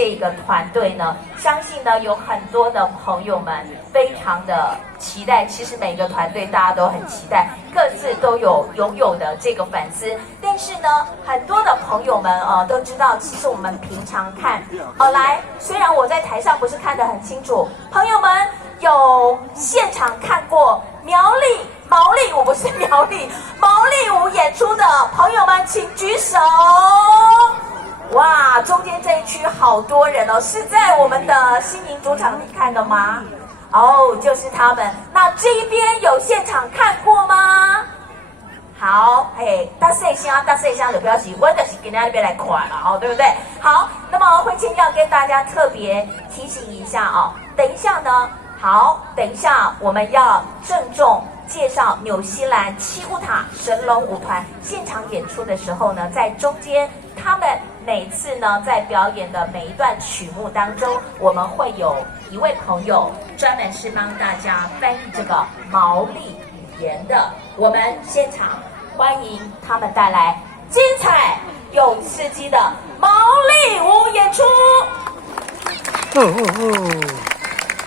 这个团队呢，相信呢有很多的朋友们非常的期待。其实每个团队大家都很期待，各自都有拥有的这个粉丝。但是呢，很多的朋友们都知道，其实我们平常看来，虽然我在台上不是看得很清楚，朋友们有现场看过毛利舞，不是苗栗毛利舞演出的朋友们，请举手。哇，中间这一区好多人哦，是在我们的新营主场你看的吗？哦，就是他们。那这一边有现场看过吗？好，嘿，大声一下的不要急，我就是跟大家那边来看了对不对？好，那么慧谦要跟大家特别提醒一下等一下呢，等一下我们要郑重介绍纽西兰七股塔神龙舞团现场演出的时候呢，在中间他们每次呢在表演的每一段曲目当中，我们会有一位朋友专门是帮大家翻译这个毛利语言的。我们现场欢迎他们带来精彩又刺激的毛利舞演出。